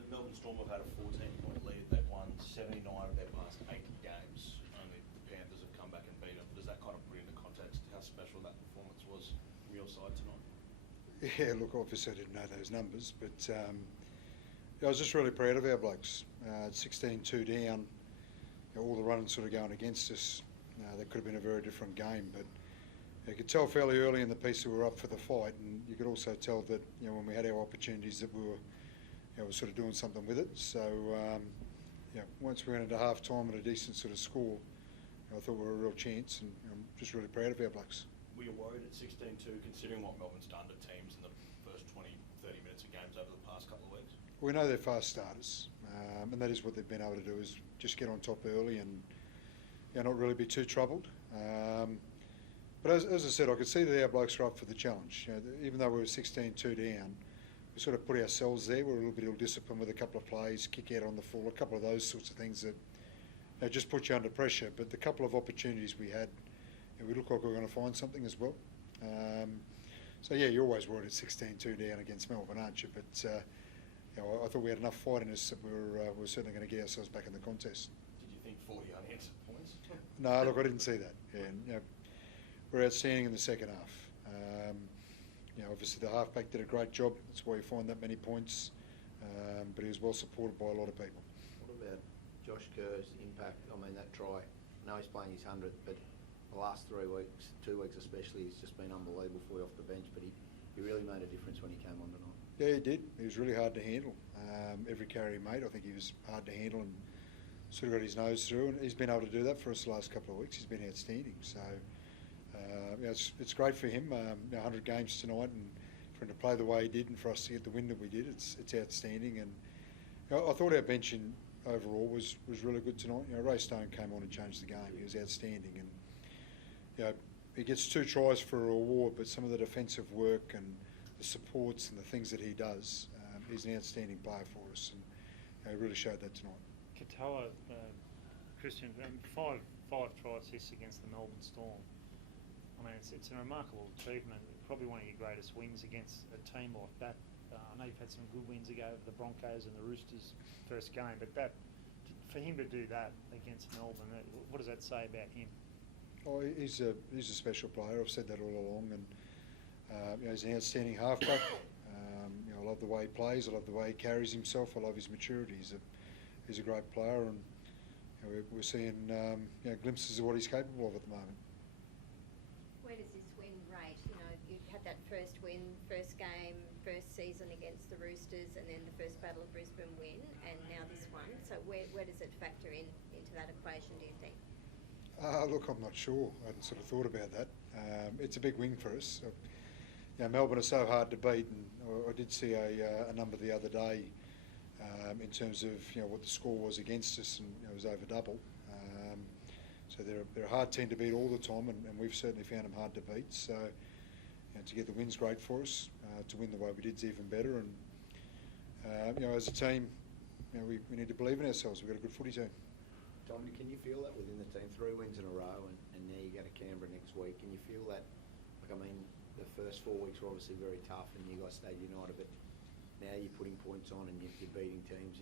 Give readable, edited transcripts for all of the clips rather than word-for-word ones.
The Melbourne Storm have had a 14-point lead. They've won 79 of their past 80 games. Only the Panthers have come back and beat them. Does that kind of put into context how special that performance was from your side tonight? Yeah, look, obviously I didn't know those numbers, but yeah, I was just really proud of our blokes. 16-2 down, all the running sort of going against us. That could have been a very different game, but you could tell fairly early in the piece that we were up for the fight, and you could also tell that when we had our opportunities that we were sort of doing something with it. So once we went into half time at a decent sort of score, I thought we were a real chance, and I'm just really proud of our blokes. Were you worried at 16-2, considering what Melbourne's done to teams in the first 20, 30 minutes of games over the past couple of weeks? We know they're fast starters, and that is what they've been able to do, is just get on top early and not really be too troubled. But as I said, I could see that our blokes were up for the challenge. Even though we were 16-2 down, we sort of put ourselves there. We were a little bit ill-disciplined with a couple of plays, kick out on the full, a couple of those sorts of things that just put you under pressure. But the couple of opportunities we had, we looked like we were going to find something as well. So yeah, you're always worried at 16-2 down against Melbourne, aren't you? But I thought we had enough fight in us that we were certainly going to get ourselves back in the contest. Did you think 40 unanswered points? No, look, I didn't see that. Yeah, we're outstanding in the second half. Obviously the halfback did a great job. That's why you find that many points. But he was well supported by a lot of people. What about Josh Kerr's impact? I mean, that try, I know he's playing his 100th, but the last 3 weeks, 2 weeks especially, he's just been unbelievable for you off the bench, but he really made a difference when he came on tonight. Yeah, he did. He was really hard to handle. Every carry he made, I think he was hard to handle and sort of got his nose through, and he's been able to do that for us the last couple of weeks. He's been outstanding. So it's great for him. 100 games tonight, and for him to play the way he did, and for us to get the win that we did, it's outstanding. And I thought our bench overall was really good tonight. Ray Stone came on and changed the game. He was outstanding, and he gets 2 tries for a reward, but some of the defensive work and the supports and the things that he does, he's an outstanding player for us, and he really showed that tonight. Katoa, Kristian, 5 try assists against the Melbourne Storm. I mean, it's a remarkable achievement. Probably one of your greatest wins against a team like that. I know you've had some good wins ago over the Broncos and the Roosters first game, but for him to do that against Melbourne, what does that say about him? Oh, he's a special player. I've said that all along, and he's an outstanding halfback. I love the way he plays. I love the way he carries himself. I love his maturity. He's a great player, and we're seeing glimpses of what he's capable of at the moment. Where does this win rate? You had that first win, first game, first season against the Roosters, and then the first Battle of Brisbane win, and now this one. So where does it factor into that equation, do you think? Look, I'm not sure. I hadn't sort of thought about that. It's a big win for us. Melbourne are so hard to beat, and I did see a number the other day in terms of what the score was against us, and it was over double. So they're a hard team to beat all the time, and we've certainly found them hard to beat. So to get the win's great for us. To win the way we did is even better. And as a team, we need to believe in ourselves. We've got a good footy team. Dominic, can you feel that within the team? 3 wins in a row, and now you go to Canberra next week. Can you feel that? The first 4 weeks were obviously very tough, and you guys stayed united, but now you're putting points on and you're beating teams.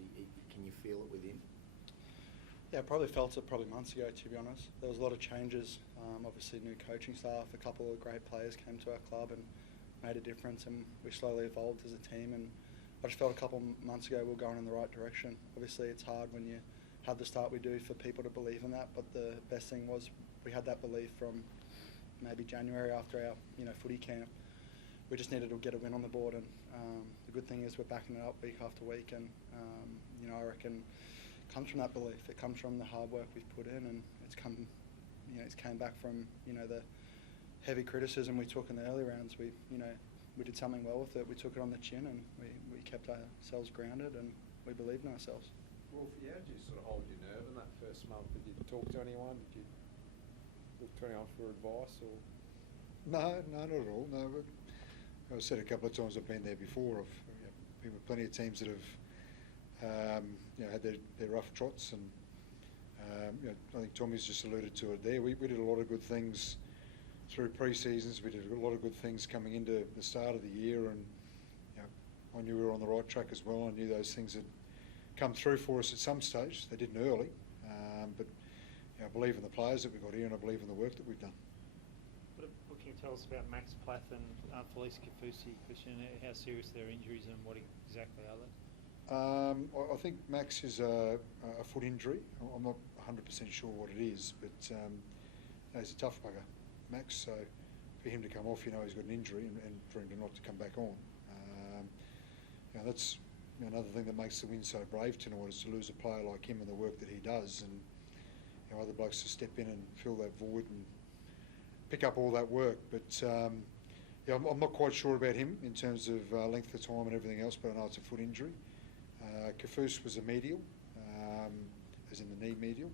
Can you feel it within? Yeah, I probably felt it months ago, to be honest. There was a lot of changes, obviously new coaching staff, a couple of great players came to our club and made a difference, and we slowly evolved as a team, and I just felt a couple of months ago we were going in the right direction. Obviously it's hard when you have the start we do for people to believe in that, but the best thing was we had that belief from maybe January after our footy camp. We just needed to get a win on the board, and the good thing is we're backing it up week after week, and I reckon it comes from that belief. It comes from the hard work we've put in, and it's came back from the heavy criticism we took in the early rounds. We did something well with it. We took it on the chin, and we kept ourselves grounded, and we believed in ourselves. Well, how did you sort of hold your nerve in that first month? Did you talk to anyone? Did you look to anyone for advice? Or No, not at all. No, but I've said a couple of times I've been there before. Been with plenty of teams that have had their rough trots, and I think Tommy's just alluded to it there. We did a lot of good things through pre-seasons. We did a lot of good things coming into the start of the year, and I knew we were on the right track as well. I knew those things come through for us at some stage. They didn't early, but I believe in the players that we've got here, and I believe in the work that we've done. What can you tell us about Max Plath and Felice Kafusi, Kristian? How serious their injuries and what exactly are they? I think Max is a foot injury. I'm not 100% sure what it is, but he's a tough bugger, Max. So for him to come off, he's got an injury, and for him to not to come back on. That's another thing that makes the win so brave tonight, is to lose a player like him and the work that he does, and other blokes to step in and fill that void and pick up all that work. But I'm not quite sure about him in terms of length of time and everything else, but I know it's a foot injury. Kafus was a medial, as in the knee medial.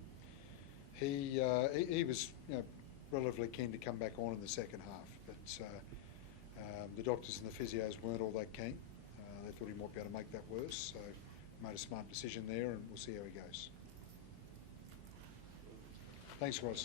He was relatively keen to come back on in the second half, but the doctors and the physios weren't all that keen. They thought he might be able to make that worse, so made a smart decision there, and we'll see how he goes. Thanks, guys.